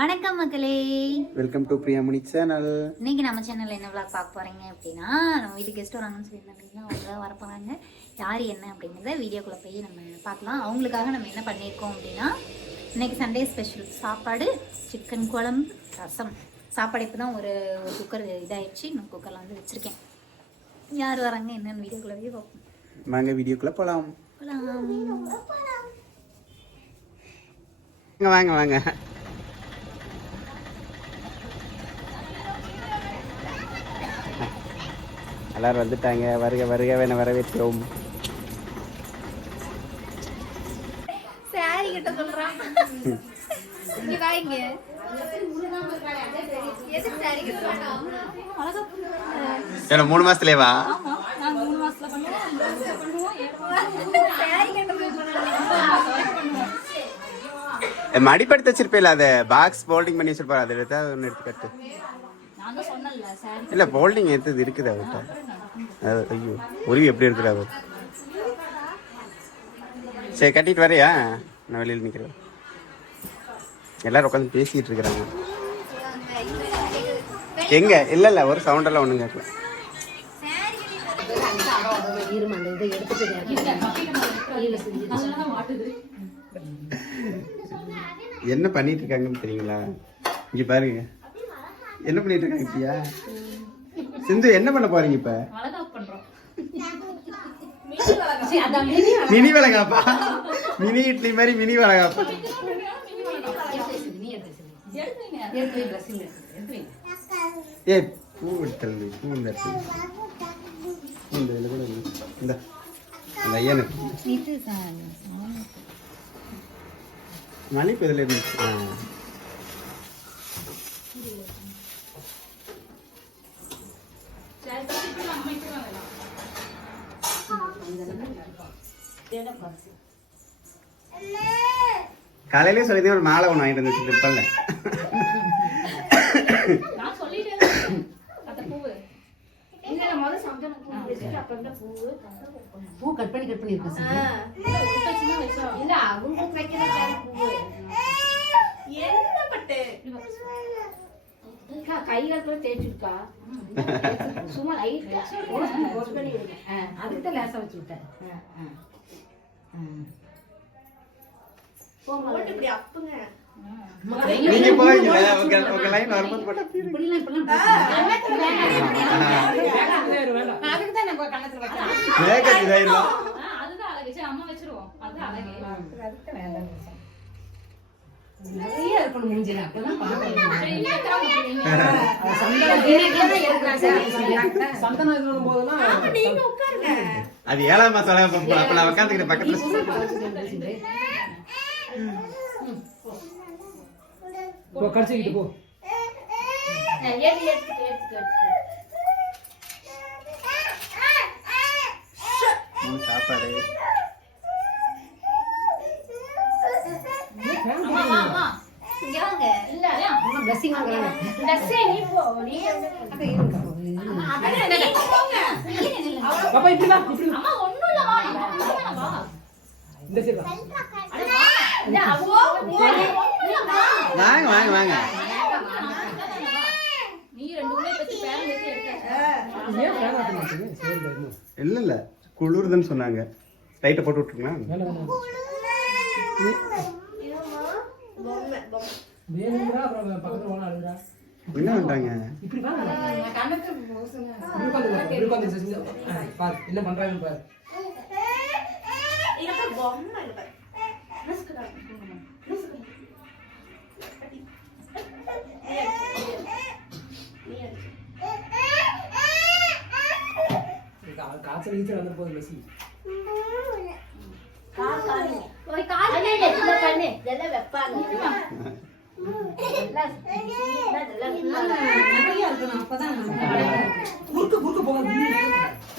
வணக்கம் மக்களே, welcome to Priyamani channel. இன்னைக்கு நம்ம சேனல்ல என்ன விளாக் பார்க்க போறீங்க அப்படின்னா, நம்ம வீட்டுக்கு கெஸ்ட் வராங்கன்னு சொல்லியிருந்தாங்க. அவங்க தான் வரப்போறாங்க. யார் என்ன அப்படிங்கிறத வீடியோக்குள்ள போய் நம்ம பார்க்கலாம். அவங்களுக்காக நம்ம என்ன பண்ணியிருக்கோம் அப்படின்னா, இன்னைக்கு சண்டே ஸ்பெஷல் சாப்பாடு, சிக்கன் குழம்பு, ரசம். சாப்பாடு இப்போ தான் ஒரு குக்கர் இதாகிடுச்சு. இன்னும் குக்கரில் வந்து வச்சுருக்கேன். யார் வராங்க என்னன்னு வீடியோக்குள்ள போய் பார்ப்போம். வாங்க வீடியோக்குள்ள போகலாம். வாங்க வாங்க. எல்லாரும் வந்துட்டாங்க. வருக வருகவென வரவேற்கிறோம். சாரி கிட்ட சொல்றான். இங்க வாங்க. எதுக்கு சாரி கட்டறாங்க? ஏன்னா 3 மாசத்துலயே வா. ஆமா, நான் 3 மாசத்துல பண்ணுவோம். சாரி கட்ட மடிப்படுத்தி வச்சிருப்பேல, அதை பாக்ஸ் போல்டிங் பண்ணி வச்சிருப்பாரு. அதை எடுத்தா ஒன்று எடுத்து கட்டு. நாங்க சொன்னல்ல சாரி. இல்லை போல்டிங் எடுத்தது இருக்குது அவர்கிட்ட. ஐயோ உருவி எப்படி இருக்குது அவர். சரி கட்டிட்டு வரையா? நான் வெளியில் நிற்கிறேன். எல்லாரும் உட்காந்து பேசிக்கிட்டு இருக்கிறாங்க. எங்க இல்லை இல்லை ஒரு சவுண்டெல்லாம் ஒன்றும் கேட்கல. என்ன பண்ணிட்டு இருக்காங்கன்னு தெரியுங்களா? இங்க பாருங்க என்ன பண்ணிட்டு இருக்காங்க. இப்பயா சிந்து என்ன பண்ண போறீங்க? இப்ப மினி வளகாப்பா. மினி இட்லி மாதிரி மினி வளகாப்பா. ஏ பூ எடுத்தல் பூ இந்த இடத்துல இந்த இதில் கூட இந்த அந்த ஐயனுக்கு மணிப்பு இதில் இருந்துச்சு. காலையிலே சொல்லிதான் ஒரு மாலை ஒன்று வாங்கிட்டு வந்துச்சு திருப்பல்ல. பூ கட் பண்ணி இருக்கேன். கையில தேய்ச்சிருக்கா சும்மா அதுக்கு தான் லேசா வச்சு விட்டேன். நீங்க போவீங்களா? உங்க லைன் வரும்போது போட்டா நிறைய இருக்கணும் முடிஞ்சது. அப்பதான் அது 7ஆம் மாசம். அப்ப நான் உட்காந்துக்கிட்ட பக்கத்துல கடிச்சுக்கிட்டு போ. சாப்பாடு வாங்க வாங்க வாங்க. இல்ல இல்ல குளிர்துன்னு சொன்னாங்க. லைட்டை போட்டு விட்டுருங்களா? என்ன பண்றாங்க? என்ன பண்றாங்க பாரு. காய்ச்சல் கீச்சல் வந்து போகுது லசி.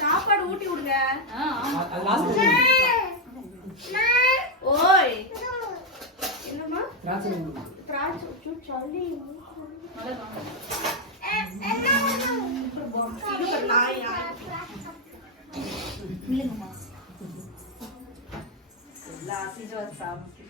சாப்பாடு ஊட்டி விடுங்க. ஓய் என்னம்மா திராட்சை சொல்லி இல்லைங்கம்மா. எல்லா ஆசீர்வாதம் சாப்பிட்டு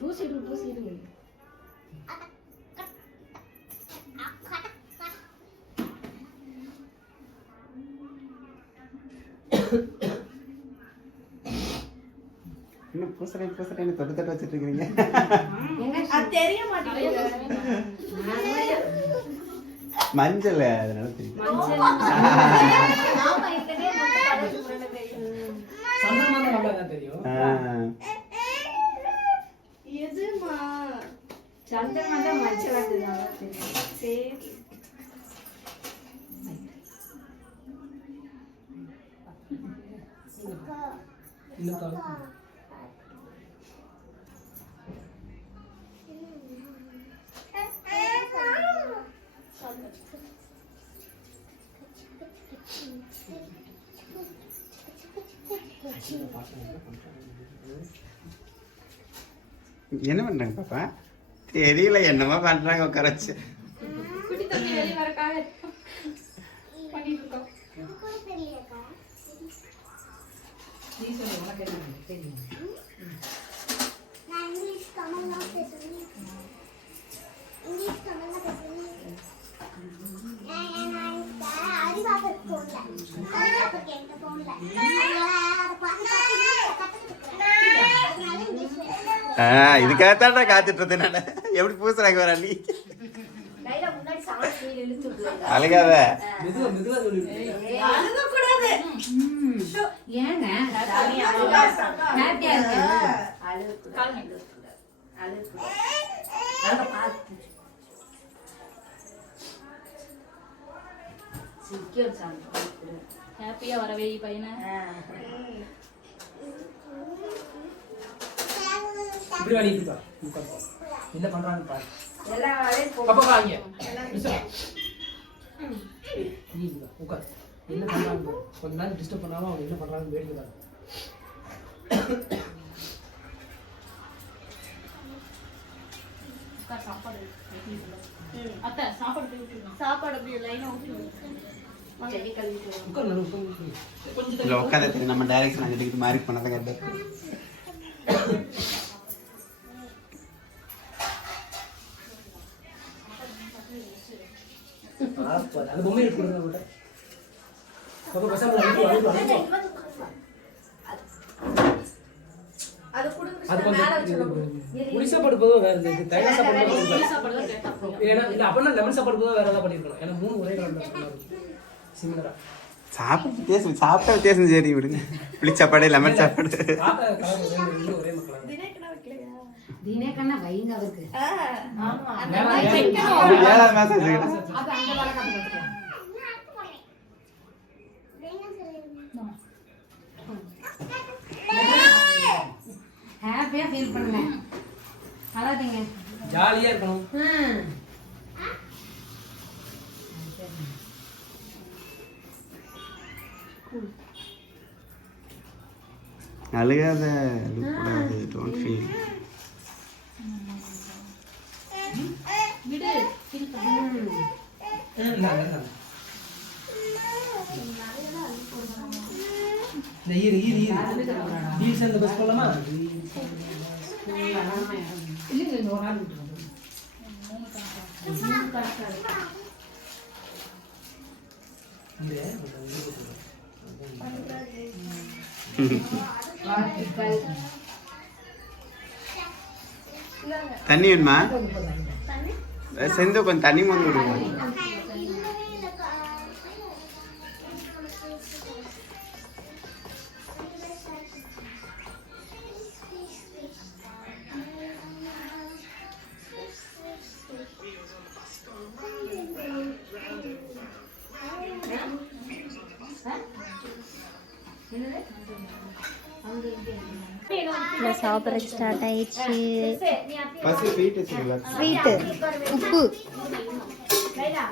பூசிடு இன்னும் பூசறேன்னு தொட்டு வச்சுட்டு இருக்கீங்க. அது தெரிய மாட்டேங்குது. மஞ்சள் அதனால தெரியும். ஆமா இதுலயே வந்து கலர் புரண்ட தெரியும். சந்தனமான நல்லா தெரியும். எதுமா சந்தனமா தான் மஞ்சள் அதுதான் தெரியும். சரி இன்னும் கால் என்ன பண்றாங்க பாப்பா? தெரியல என்னமா பண்றாங்க உட்கார வச்சு. குட்டி தம்பி வெளிய வரக்காக பண்ணிட்டு இருக்கோம். நீ சொல்லு உனக்கு என்ன தெரியும்? நான் இங்கிலீஷ் தமிழ்லாம் பேசுறேன். இங்கிலீஷ் தமிழ்லாம் பேசுறேன். நான் அறிவாபர் போன்ல அறிவாபர் என்கிட்ட போன்ல அதை பார்த்து அதனால இங்கிலீஷ் இதுக்காகத்தான்டா காத்துட்டு இருந்தேன் நான். எப்படி பூசுறாங்க வர நீ கையில முன்னாடி சாப்பிட்டு நீ இழுத்து விட்டுருங்க. அழகாத மெதுவா சொல்லி அழுக கூடாது. ஏங்க ஹாப்பியா இருக்கு. அழுகு கால் நெடு. அழுகு. அங்க பாத்து. சிக்கியம் சாப்பிடு. ஹாப்பியா வரவே பையனா. இப்படி வாடி இருக்கா உட்கார்ப்பா. என்ன பண்றாங்க பாரு. எல்லா வேலையும் பாப்பா வாங்க. நீ உட்கார். என்ன பண்றாங்க கொஞ்ச நேரம் டிஸ்டர்ப் பண்ணாம அவங்க என்ன பண்றாங்கன்னு வேடிக்கை பாரு. சாப்பாடு. அத்தை சாப்பாடு போய் விட்டுருங்க. சாப்பாடு அப்படியே லைனா ஊத்தி செடி கழுவிட்டு வா. உட்கார் நடு உட்கார். இல்ல உட்காந்து நம்ம டைரக்ஷன் அங்கிட்டு மார்க் பண்ணாத கேட்டேன். அந்த பொம்மை எடுத்துக்கோங்க விட்ட. பாப்பா பசங்க வந்து அது குடுங்க அது மேல கொஞ்சம் வச்சிரணும். புளி சாப்பாடு போதும் வேற இது தயிர் சாப்பாடு போதும். சாப்பாடு தான் கேட்டா போதும். ஏன்னா இல்ல அப்பனா லெமன் சாப்பாடு போதும் வேற ஏதாவது பண்ணிருக்கணும். ஏன்னா மூணு ஒரே கலர்ல சொன்னாரு. சிமிலரா. சாப்பிட்ட வித்தியாசம் சரி விடுங்க. புளி சாப்பாடு லெமன் சாப்பாடு பாத்தா கலர் ரெண்டு ஒரே மக்களா. தினேக்கனா வைக்கலையா? தினேக்கண்ணா வைங்க அவருக்கு. ஆமா அந்த மேல மாதிரி ஏன் வைக்கணும். ஏழாவது மாசம் அது அந்த வேலை காட்டு ஹாப்பியா ஃபீல் பண்ணுங்க. அழாதீங்க. ஜாலியா இருக்கணும். அழுகாத டோன்ட் ஃபீல். விடு. ஃபீல் பண்ணு. இந்த ஈரு டீல்ஸ் அந்த பஸ் போலாமா? இல்ல இந்த ஒரு நாள் விட்டுருங்க. இந்த தண்ணி வேணுமா? செந்து கொஞ்சம் தண்ணி வந்து விடுங்க. சாப்பிட்ற ஸ்டார்ட் ஆயிடுச்சு. ஃபர்ஸ்ட் ஸ்வீட் வச்சுக்கலாம். ஸ்வீட்டு உப்பு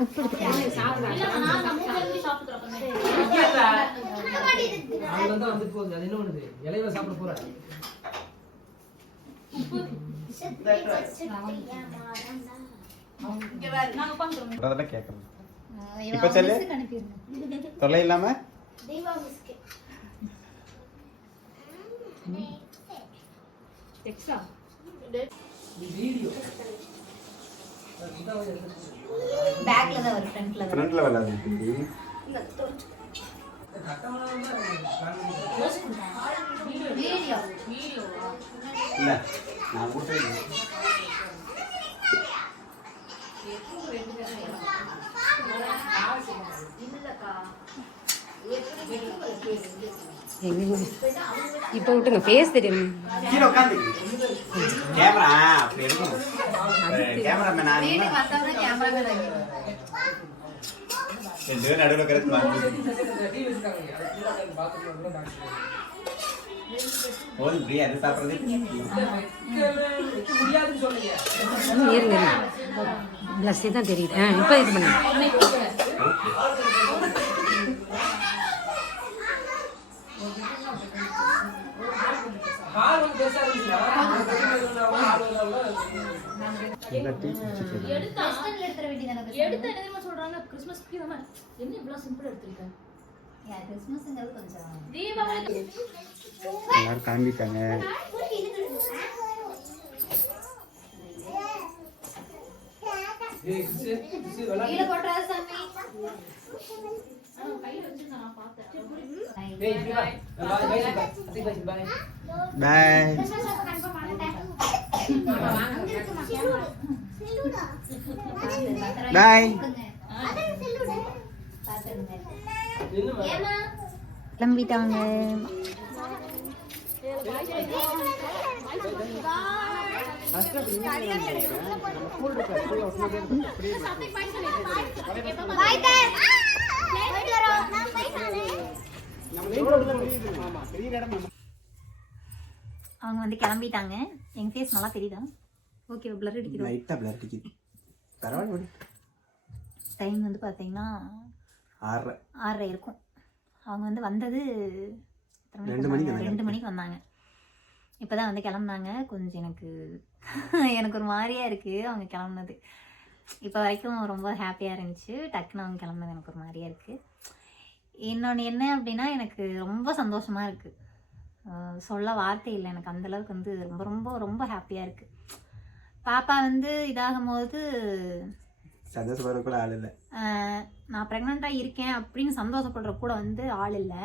உப்பு எடுத்துக்கிறேன். அவங்க தான் வந்துட்டு போகுது. அது என்ன பண்ணுது? இலையில சாப்பிட போற. இங்க பாரு. நாங்க உட்காந்துக்கிறோம். அதெல்லாம் கேட்கறேன். இவன் இப்ப அவன் சொல்லு. மிஸ்ஸுக்கு அனுப்பிடுங்க. தொல்லை இல்லாம தீபா மிஸ்க்கு எக்ஸ்ட்ரா வீடியோ பேக்ல தான் வரும், ஃப்ரண்ட்ல வரும். ஃப்ரண்ட்ல வராது. வீடியோ இல்ல நான் கூட இப்போ விட்டுங்க ஃபேஸ் தெரியும். கீழே உட்காந்து கேமரா அப்படி எடுக்கணும். கேமராமேன் நான் வீட்டுக்கு வந்தவங்க கேமராமேன் வைக்கணும். ரெண்டு பேரும் நடுவில் கருத்து வாங்க போதும் பிரியா அது சாப்பிட்றது முடியாதுன்னு சொல்லுங்க. இருங்க ப்ளஸ்ஸே தான் தெரியுது. இப்போ இது பண்ணு. ஹால் வந்து பெருசா இருந்துச்சுன்னா ஹால் டீ குடிச்சிட்டு வெஸ்டர்ன்ல எடுத்துற வேண்டியதானே. எடுத்து என்ன தெரியுமா சொல்றாங்க, கிறிஸ்மஸ்க்கு நம்ம என்ன இவ்வளவு சிம்பிளா எடுத்திருக்க? கிறிஸ்மஸ்ங்கிறது கொஞ்சம் தீபாவளி எல்லாரும் கிளம்பிட்டாங்க. ஏய் கிஸ் கிஸ் விளையாடு. கீழே போட்டுறா சாமி. கையில வச்சிருந்தா நான் பார்த்தேன். ஏய் இப்படி வா. பாய் பாய் பாய். அதி பாய் பாய். பாய். பாய். என்னமா? கிளம்பிட்டாங்க. அவங்க வந்து கிளம்பிட்டாங்க. எங்க ஃபேஸ் நல்லா தெரியுதா? ஓகே, பிளர் அடிக்குது. லைட்டா பிளர் அடிக்குது. பரவாயில்ல விடு. டைம் வந்து பார்த்தீங்கன்னா 6:30 இருக்கும். அவங்க வந்து வந்தது 2 மணிக்கு 2 மணிக்கு வந்தாங்க. இப்போ தான் வந்து கிளம்புனாங்க. கொஞ்சம் எனக்கு எனக்கு ஒரு மாதிரியாக இருக்குது அவங்க கிளம்புனது. இப்போ வரைக்கும் ரொம்ப ஹாப்பியாக இருந்துச்சு. டக்குன்னு அவங்க கிளம்புனது எனக்கு ஒரு மாதிரியாக இருக்குது. இன்னொன்று என்ன அப்படின்னா, எனக்கு ரொம்ப சந்தோஷமாக இருக்குது. சொல்ல வார்த்தை இல்லை. எனக்கு அந்தளவுக்கு வந்து ரொம்ப ரொம்ப ரொம்ப ஹாப்பியாக இருக்குது. பாப்பா வந்து இதாகும் போது சந்தோஷப்படுற கூட ஆள் இல்லை. நான் ப்ரெக்னெண்ட்டாக இருக்கேன் அப்படின்னு சந்தோஷப்படுற கூட வந்து ஆள் இல்லை.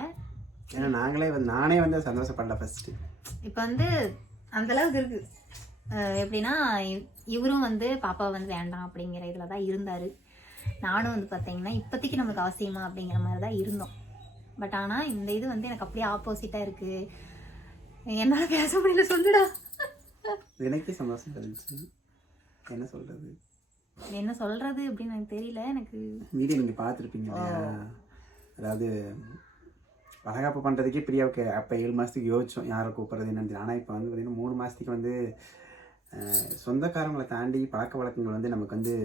ஏன்னா நானே வந்து சந்தோஷப்படல ஃபர்ஸ்ட். இப்போ வந்து அந்தளவுக்கு இருக்குது. எப்படின்னா, இவரும் வந்து பாப்பா வந்து வேண்டாம் அப்படிங்கிற இதில் தான் இருந்தார். நானும் வந்து பார்த்தீங்கன்னா இப்போதைக்கு நம்மளுக்கு அவசியமா அப்படிங்கிற மாதிரி தான் இருந்தோம். பட் ஆனால் இந்த இது வந்து எனக்கு அப்படியே ஆப்போசிட்டாக இருக்குது. என்னால் பேச முடியல, சொல்லுடா. எனக்கே சந்தோஷம் இருந்துச்சு. என்ன சொல்கிறது அப்படின்னு எனக்கு தெரியல. எனக்கு வீடியோ நீங்கள் பார்த்துருப்பீங்க இல்லையா? அதாவது வளகாப்பு பண்ணுறதுக்கே பிரியாவுக்கு அப்போ 7 மாதத்துக்கு யோசிச்சோம் யாரை கூப்பிட்றது என்னன்னு. ஆனால் இப்போ வந்து பார்த்திங்கன்னா 3 மாதத்துக்கு வந்து சொந்தக்காரங்களை தாண்டி பழக்க வழக்கங்கள் வந்து நமக்கு வந்து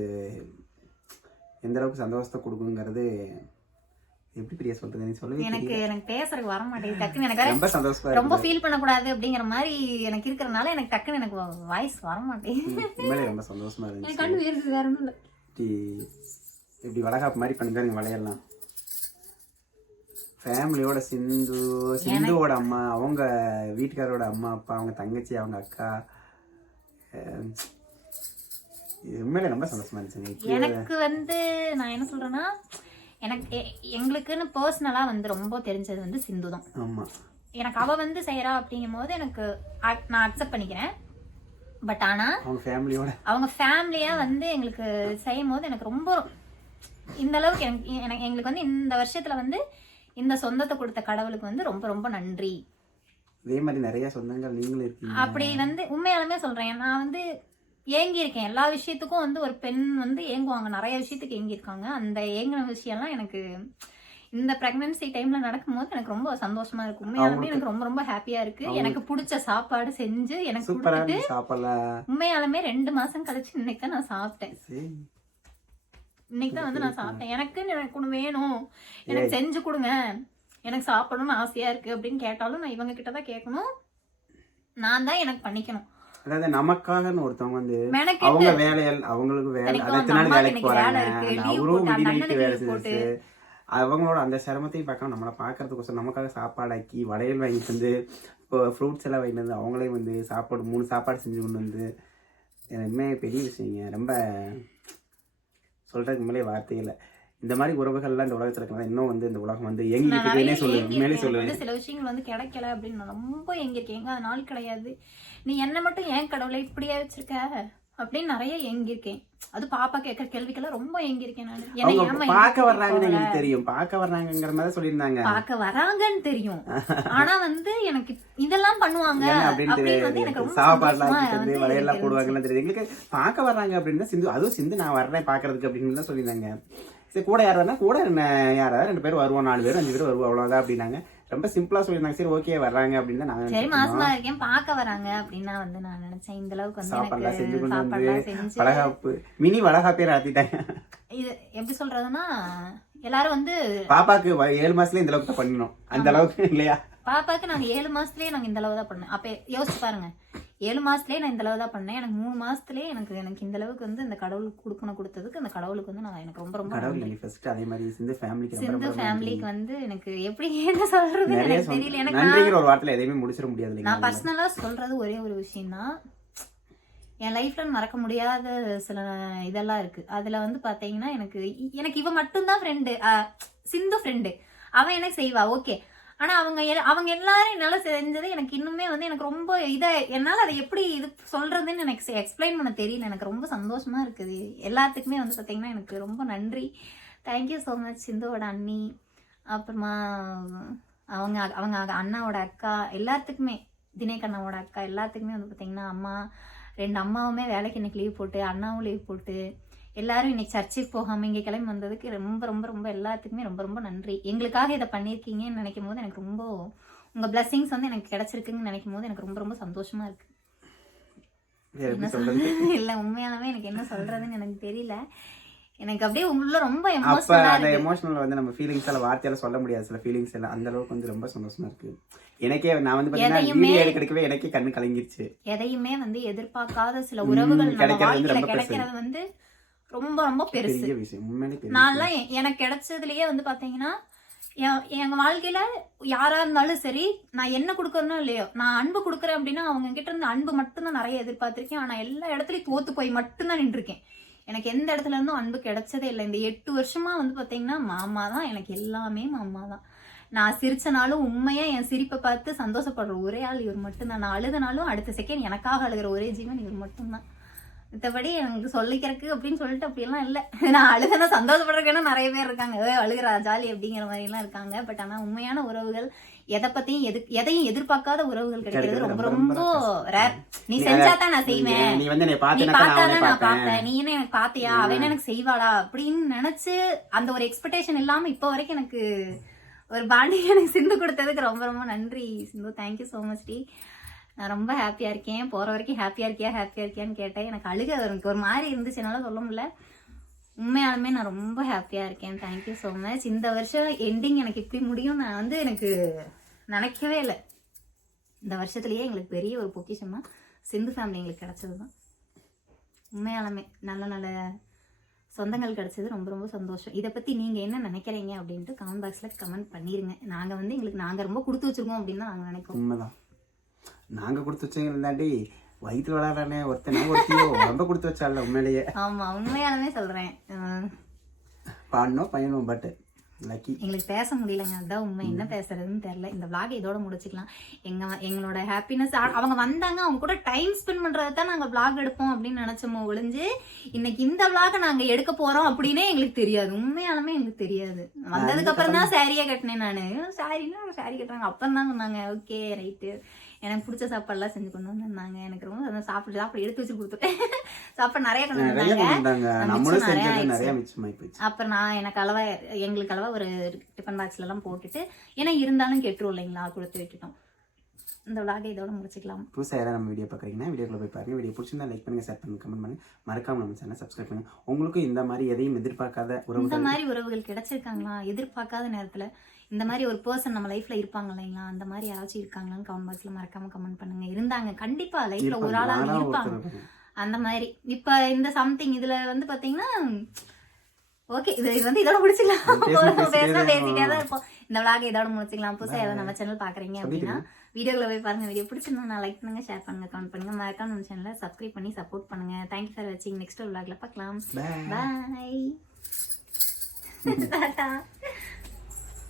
எந்த அளவுக்கு சந்தோஷத்தை கொடுக்குங்கிறது எப்படி பிரியா சொல்றது நீ சொல்லவே எனக்கு பேசுறதுக்கு வர மாட்டேங்குது. டக்குன்னு எனக்கு ரொம்ப சந்தோஷமா ரொம்ப ஃபீல் பண்ணக்கூடாது அப்படிங்கிற மாதிரி எனக்கு இருக்கிறதுனால எனக்கு டக்குன்னு எனக்கு வாய்ஸ் வர மாட்டேங்குது. உண்மையிலே ரொம்ப சந்தோஷமா இருந்துச்சு. கண்ணு வேறுது, வேற ஒன்றும் இல்லை. இப்படி வளகாப்பு மாதிரி பண்ணுங்க வளையலாம். ஃபேமிலியோட சிந்துவோட அம்மா, அவங்க வீட்டுக்காரோட அம்மா அப்பா, அவங்க தங்கச்சி, அவங்க அக்கா, உண்மையிலே ரொம்ப சந்தோஷமா இருந்துச்சு. எனக்கு வந்து நான் என்ன சொல்றேன்னா, எனக்கு எங்களுக்குன்னு பர்சனலாக வந்து ரொம்ப தெரிஞ்சது வந்து சிந்து தான். ஆமாம், எனக்கு அவள் வந்து செய்கிறா அப்படிங்கும் போது எனக்கு நான் அக்செப்ட் பண்ணிக்கிறேன். பட் ஆனால் அவங்க ஃபேமிலியாக வந்து எங்களுக்கு செய்யும் போது எனக்கு ரொம்ப இந்த அளவுக்கு எங்களுக்கு வந்து இந்த வருஷத்தில் வந்து இந்த சொந்தத்தை கொடுத்த கடவுளுக்கு வந்து ரொம்ப ரொம்ப நன்றி. இதே மாதிரி நிறைய சொந்தங்கள் நீங்களும் இருக்கீங்க. அப்படி வந்து உண்மையாலுமே சொல்கிறேன். நான் வந்து ஏங்கியிருக்கேன். எல்லா விஷயத்துக்கும் வந்து ஒரு பெண் வந்து ஏங்குவாங்க. நிறைய விஷயத்துக்கு ஏங்கியிருக்காங்க. அந்த ஏங்கின விஷயம்லாம் எனக்கு இந்த ப்ரெக்னன்சி டைமில் நடக்கும்போது எனக்கு ரொம்ப சந்தோஷமாக இருக்குது. உண்மையாலுமே எனக்கு ரொம்ப ரொம்ப ஹாப்பியாக இருக்குது. எனக்கு பிடிச்ச சாப்பாடு செஞ்சு எனக்கு கொடுத்துட்டு உண்மையாலுமே 2 மாதம் கழிச்சு இன்னைக்கு தான் நான் சாப்பிட்டேன். இன்னைக்கு தான் வந்து நான் சாப்பிட்டேன். எனக்கு ஒன்று வேணும், எனக்கு செஞ்சு கொடுங்க, எனக்கு சாப்பிடணும்னு ஆசையாக இருக்குது அப்படின்னு கேட்டாலும் நான் இவங்க கிட்ட தான் கேட்கணும். நான் தான் எனக்கு பண்ணிக்கணும். அதாவது நமக்காகன்னு ஒருத்தவங்க வந்து மெனக்கெட்டு அவங்க வேலைகள் அவங்களுக்கு வேலை எனக்கு அதை அந்த நாள் அம்மாக்கு வேலைக்கு இன்னைக்கு போறாங்க வேலை இருக்கு, leave அவரும் போட்டு, அந்த மிடிநைட்டு அண்ணனுக்கு வேலை leave போட்டு. செஞ்சு அவங்களோட அந்த சிரமத்தையும் பார்க்காம நம்மளை பார்க்கறதுக்கோசரம் நமக்காக சாப்பாடாக்கி வளையல் வாங்கிட்டு வந்து இப்போ ஃப்ரூட்ஸ் எல்லாம் வாங்கிட்டு வந்து அவங்களையும் வந்து சாப்பாடு 3 சாப்பாடு செஞ்சு கொண்டு வந்து எனக்குமே பெரிய விஷயங்க. ரொம்ப சொல்றதுக்கு மேலே வார்த்தை இல்லை. இந்த மாதிரி உறவுகள்லாம் இந்த உலகத்துல இருக்கலாம். இன்னும் வந்து இந்த உலகம் வந்து நான் எங்கிட்டே நிறைய சொல்லுவேன், ஏங்கியிருக்கேன். உண்மையிலே எனக்கு சொல்லுவேன். வந்து சில விஷயங்கள் வந்து கிடைக்கல அப்படின்னு நான் ரொம்ப ஏங்கியிருக்கேன். எங்க அது நாள் கிடையாது, நீ என்ன மட்டும் ஏன் கடவுளை இப்படியே வச்சிருக்க அப்படின்னு நிறைய ஏங்கியிருக்கேன். அது பாப்பா கேட்கற கேள்விக்கெல்லாம் ரொம்ப ஏங்கியிருக்கேன் நான். என்ன அவங்க ஏமா பார்க்க வர்றாங்கன்னு எங்களுக்கு தெரியும், பார்க்க வர்றாங்கிற மாதிரி சொல்லியிருந்தாங்க. பார்க்க வராங்கன்னு தெரியும், ஆனா வந்து எனக்கு இதெல்லாம் பண்ணுவாங்க என்ன அப்படின்னு அப்படின்னு வந்து எனக்கு தெரியாது. ரொம்ப சாப்பாடுலாம் சந்தோஷமா ஆக்கிட்டு வந்து வந்து வளையல்லாம் எனக்கு போடுவாங்கன்னு தெரியுது. எங்களுக்கு பார்க்க வர்றாங்க அப்படின்னு சிந்து, அதுவும் சிந்து நான் வர்றேன் பார்க்கறதுக்கு அப்படின்னு தான் சொல்லியிருந்தாங்க. சரி கூட யாராவது கூட என்ன யாராவது 2 பேர் வருவோம், 4 பேர் 5 பேர் வருவோம், அவ்வளோதான் அப்படின்னாங்க. ரொம்ப சிம்பிளா சொல்லியிருந்தாங்க. சரி ஓகே வர்றாங்க அப்படின்னு தான் சரி நாங்கள் மாசமா இருக்கேன் பார்க்க வராங்க அப்படின்னா வந்து நான் நினைச்சேன் இந்த அளவுக்கு வந்து சாப்பாடுலாம் செஞ்சு எனக்கு கொண்டு வந்து சாப்பாடுலாம் செஞ்சு வளகாப்பு மினி வளகாப்பே நடத்திட்டாங்க. இது எப்படி சொல்றதுன்னா எல்லாரும் வந்து பாப்பாக்கு 7 மாசத்துல இந்த அளவுக்கு தான் பண்ணணும், அந்த அளவுக்கு இல்லையா? பாப்பாக்கு நாங்க 7 மாசத்துலயே நாங்க இந்த அளவு தான் பண்ணேன். அப்ப யோசிச்சு பாருங்க, 7 மாசத்துலயே நான் இந்த அளவு தான் பண்ணேன். எனக்கு 3 மாசத்துலயே எனக்கு இந்த அளவுக்கு வந்து இந்த கடவுள் கொடுத்ததுக்கு அந்த கடவுளுக்கு வந்து நான் எனக்கு ரொம்ப ரொம்ப கடவுள் இல்லை ஃபர்ஸ்ட். அதே மாதிரி சிந்து ஃபேமிலிக்கு ரொம்ப சிந்து ரொம்ப ஃபேமிலிக்கு வந்து எனக்கு எப்படி என்ன சொல்றது நிறைய எனக்கு தெரியல. எனக்கு நன்றிங்கிற ஒரு வார்த்தையில எதையுமே முடிச்சிட முடியாது நான் இல்லைங்களா? பர்சனலா சொல்றது ஒரே ஒரு விஷயம் தான், என் லைஃப்ல மறக்க முடியாத சில இதெல்லாம் இருக்கு. அதுல வந்து பாத்தீங்கன்னா எனக்கு இவ மட்டும்தான் ஃப்ரெண்டு, சிந்து ஃப்ரெண்டு, அவன் எனக்கு செய்வா ஓகே. ஆனா அவங்க எல்லாரும் என்னால செஞ்சது எனக்கு இன்னுமே வந்து எனக்கு ரொம்ப என்னால அதை எப்படி இது சொல்றதுன்னு எனக்கு எக்ஸ்பிளைன் பண்ண தெரியல. எனக்கு ரொம்ப சந்தோஷமா இருக்குது. எல்லாத்துக்குமே வந்து பாத்தீங்கன்னா எனக்கு ரொம்ப நன்றி. தேங்க்யூ ஸோ மச் சிந்துவோட அண்ணி, அப்புறமா அவங்க அண்ணாவோட அக்கா, எல்லாத்துக்குமே தினேக் அண்ணாவோட அக்கா எல்லாத்துக்குமே வந்து பாத்தீங்கன்னா அம்மா 2 அம்மாவுமே வேலைக்கு இன்னைக்கு லீவ் போட்டு, அண்ணாவும் லீவ் போட்டு, எல்லாரும் இன்னைக்கு சர்ச்சுக்கு போகாம இங்க கிளம்பி வந்ததுக்கு ரொம்ப ரொம்ப ரொம்ப எல்லாத்துக்குமே ரொம்ப ரொம்ப நன்றி. எங்களுக்காக இதை பண்ணியிருக்கீங்கன்னு நினைக்கும் போது எனக்கு ரொம்ப உங்க பிளஸிங்ஸ் வந்து எனக்கு கிடைச்சிருக்குன்னு நினைக்கும் போது எனக்கு ரொம்ப ரொம்ப சந்தோஷமா இருக்கு. என்ன சொல்றது இல்ல உண்மையாலுமே எனக்கு என்ன சொல்றதுன்னு எனக்கு தெரியல. எனக்கு அப்படியே உள்ள ரொம்ப அப்ப அந்த எமோஷனல் வந்து நம்ம ஃபீலிங்ஸ் எல்லாம் வார்த்தையால சொல்ல முடியாது. சில ஃபீலிங்ஸ் எல்லாம் அந்த அளவுக்கு வந்து ரொம்ப சந்தோஷமா இருக்கு. எனக்கே நான் வந்து பாத்தீங்கன்னா வீடியோ எடுக்கவே எனக்கே கண்ணு கலங்கிருச்சு. எதையுமே வந்து எதிர்பார்க்காத சில உறவுகள் நம்ம வாழ்க்கையில கிடைக்கிறது வந்து ரொம்ப ரொம்ப பெருசு விஷயம். உண்மையிலே நான்லாம் எனக்கு கிடைச்சதுலயே வந்து பாத்தீங்கன்னா எங்க வாழ்க்கையில யாரா இருந்தாலும் சரி, நான் என்ன கொடுக்கறனோ இல்லையோ, நான் அன்பு கொடுக்குறேன் அப்படின்னா அவங்க கிட்ட இருந்து அன்பு மட்டும்தான் நிறைய எதிர்பார்த்திருக்கேன். ஆனா எல்லா இடத்துலயும் தோத்து போய் மட்டும்தான் நின்றுருக்கேன். எனக்கு எந்த இடத்துல இருந்தும் அன்பு கிடைச்சதே இல்லை. இந்த 8 வருஷமா வந்து பாத்தீங்கன்னா மாமா தான் எனக்கு எல்லாமே, மாமா தான். நான் சிரிச்சனாலும் உண்மையா என் சிரிப்பை பார்த்து சந்தோஷப்படுற ஒரே ஆள் இவர் மட்டும்தான். நான் அழுதனாலும் அடுத்த செகண்ட் எனக்காக அழுகிற ஒரே ஜீவன் இவர் மட்டும்தான். மற்றபடி எனக்கு சொல்லிக்கிறதுக்கு அப்படின்னு சொல்லிட்டு அப்படியெல்லாம் இல்லை. நான் அழுகனா சந்தோஷப்படுறதுக்குன்னா நிறைய பேர் இருக்காங்க, அழுகிறா ஜாலி அப்படிங்கிற மாதிரி எல்லாம் இருக்காங்க. பட் ஆனா உண்மையான உறவுகள் எதை பத்தியும் எதையும் எதிர்பார்க்காத உறவுகள் கிடைக்கிறது ரொம்ப ரொம்ப ரேர். நீ செஞ்சாதான் நான் செய்வேன், நீ பார்த்தாதான் நான் பார்த்தேன், நீ என்ன எனக்கு பாத்தியா, அவ என்ன எனக்கு செய்வாளா அப்படின்னு நினைச்சு அந்த ஒரு எக்ஸ்பெக்டேஷன் இல்லாம இப்போ வரைக்கும் எனக்கு ஒரு பாண்டிங் எனக்கு சிந்து கொடுத்ததுக்கு ரொம்ப ரொம்ப நன்றி சிந்து. தேங்க்யூ ஸோ மச் டி. நான் ரொம்ப ஹாப்பியா இருக்கேன். போற வரைக்கும் ஹாப்பியா இருக்கியான்னு கேட்டேன். எனக்கு அழுக ஒரு மாதிரி இருந்துச்சு, என்னால சொல்ல முடியல. உண்மையாலுமே நான் ரொம்ப ஹாப்பியா இருக்கேன். Thank you so much. இந்த வருஷம் எண்டிங் எனக்கு இப்படி முடியும் நான் வந்து எனக்கு நினைக்கவே இல்லை. இந்த வருஷத்துலயே எங்களுக்கு பெரிய ஒரு பொக்கிஷமா சிந்து ஃபேமிலி எங்களுக்கு கிடைச்சதுதான். உண்மையாலுமே நல்ல நல்ல சொந்தங்கள் கிடைச்சது ரொம்ப ரொம்ப சந்தோஷம். இதை பத்தி நீங்க என்ன நினைக்கிறீங்க அப்படின்ட்டு கமெண்ட் பாக்ஸ்ல கமெண்ட் பண்ணிருங்க. நாங்க வந்து நாங்க ரொம்ப கொடுத்து வச்சிருக்கோம் அப்படின்னு நாங்க நினைக்கிறோம். உண்மைதான், நாங்க கொடுத்து வச்சீங்கன்னாடி வயிற்று விளையாடுறானே ஒருத்தனை ஒருத்தையோ ரொம்ப கொடுத்து வச்சால உண்மையிலேயே. ஆமா உண்மையாலுமே சொல்றேன். பாடணும் பையனும் பட் லக்கி. எங்களுக்கு பேச முடியலங்க, அதுதான் உண்மை. என்ன பேசுறதுன்னு தெரியல. இந்த vlog இதோட முடிச்சுக்கலாம். எங்களோட ஹாப்பினஸ் அவங்க வந்தாங்க, அவங்க கூட டைம் ஸ்பெண்ட் பண்றதை தான் நாங்க vlog எடுப்போம் அப்படின்னு நினைச்சோமோ ஒழிஞ்சு இன்னைக்கு இந்த vlog நாங்க எடுக்க போறோம் அப்படின்னே எங்களுக்கு தெரியாது. உண்மையாலுமே எங்களுக்கு தெரியாது. வந்ததுக்கு அப்புறம் தான் சாரியா கட்டினேன். நானு சாரி கட்டுறாங்க அப்புறம் தான் சொன்னாங்க ஓகே ரைட்டு. எனக்கு பிடிச்ச சாப்பாடுலாம் செஞ்சு கொண்டு வந்திருந்தாங்க. எனக்கு ரொம்ப சாப்பிட்டு எடுத்து வச்சு கொடுத்துட்டேன். சாப்பாடு நிறைய கொண்டு வந்தாங்க. அப்புறம் நான் எங்களுக்கு அளவா ஒரு டிஃபன் பாக்ஸ்ல எல்லாம் போட்டுட்டு, ஏன்னா இருந்தாலும் கெட்டுரும் இல்லைங்களா, கொடுத்து விட்டுட்டோம். இந்த vlog இதோட முடிச்சுக்கலாம். புதுசாக யாராவது நம்ம வீடியோ பார்க்குறீங்கன்னா வீடியோக்குள்ள போய் பாருங்கள். வீடியோ பிடிச்சிருந்தா லைக் பண்ணுங்கள், ஷேர் பண்ணுங்கள், கமெண்ட் பண்ணுங்கள். மறக்காம நம்ம சேனல் சப்ஸ்கிரைப் பண்ணுங்கள். உங்களுக்கும் இந்த மாதிரி எதையும் எதிர்பார்க்காத இந்த உறவுகள் மாதிரி உறவுகள் கிடைச்சிருக்காங்களா, எதிர்பார்க்காத நேரத்துல இந்த மாதிரி ஒரு பர்சன் நம்ம லைஃப்ல இருப்பாங்க இல்லைங்களா, அந்த மாதிரி யாராச்சும் இருக்காங்களான்னு கமெண்ட் பாக்ஸ்ல மறக்காம கமெண்ட் பண்ணுங்க. இருந்தாங்க, கண்டிப்பா லைஃப்ல ஒரு ஆளாவது யாராவது இருப்பாங்க ஒருத்தர் இருப்பாங்க. அந்த மாதிரி. இப்ப இந்த சம்திங் இதுல வந்து பாத்தீங்கன்னா ஓகே, இது வந்து இதோட முடிச்சுக்கலாம். பேசிட்டே தான் இருப்போம். இந்த vlog இதோட முடிச்சுக்கலாம். புதுசா யாராவது நம்ம சேனல் பாக்குறீங்க அப்படின்னா வீடியோக்குள்ள போய் பாருங்க. வீடியோ பிடிச்சிருந்தா லைக் பண்ணுங்க, ஷேர் பண்ணுங்க, கமெண்ட் பண்ணுங்க. மறக்காம நம்ம சேனலை சப்ஸ்கிரைப் பண்ணி சப்போர்ட் பண்ணுங்க. தேங்க்யூ ஃபார் வாட்சிங். நெக்ஸ்ட் vlogல பார்க்கலாம். Bye. பாய். டாடா.